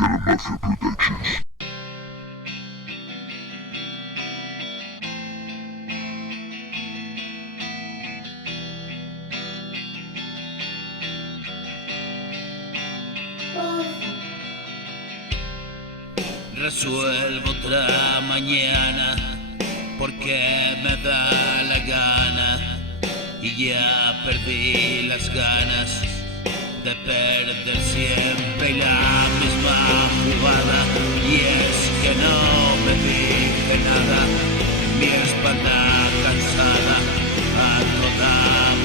Mafia Productions. Resuelvo otra mañana porque me da la gana y ya perdí las ganas de perder siempre la misma jugada. Y es que no me dije nada, mi espalda cansada a toda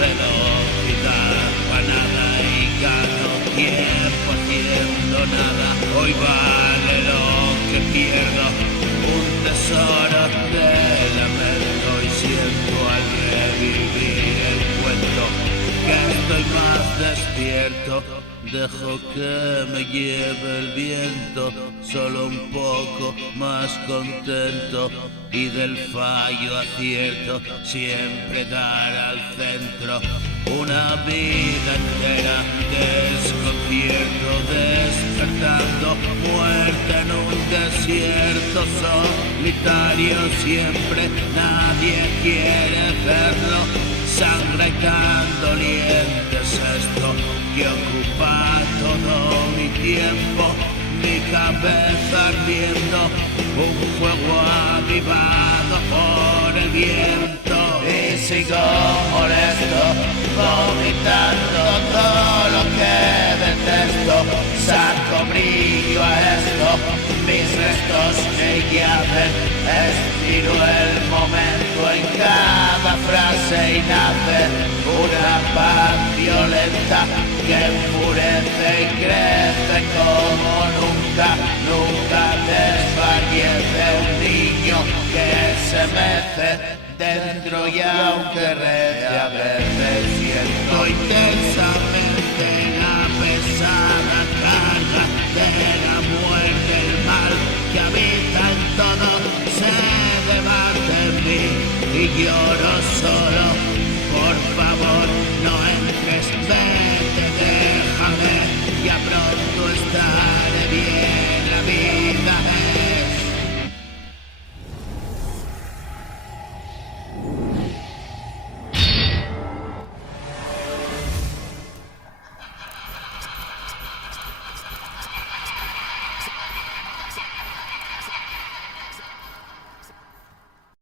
velocidad, panada y gano tiempo haciendo nada. Hoy vale lo que pierdo, un tesoro de lamento, y siento al revivir el cuento que estoy más despierto. Dejo que me lleve el viento, solo un poco más contento, y del fallo acierto siempre dar al centro. Una vida entera desconcierto, despertando muerte en un desierto solitario. Siempre nadie quiere verlo, sangre tan doliente es esto que ocupa todo mi tiempo, mi cabeza ardiendo, un fuego avivado por el viento. Y sigo molesto, vomitando todo lo que detesto, saco brillo a esto, mis restos que yacen, estiro el momento en cada frase y nace una paz violenta que enfurece y crece como nunca, nunca desfallece un niño que se mece dentro, y aunque rece a veces siento intensamente la pesada carga de la muerte, el mal que habita en todo se debate en mí, y yo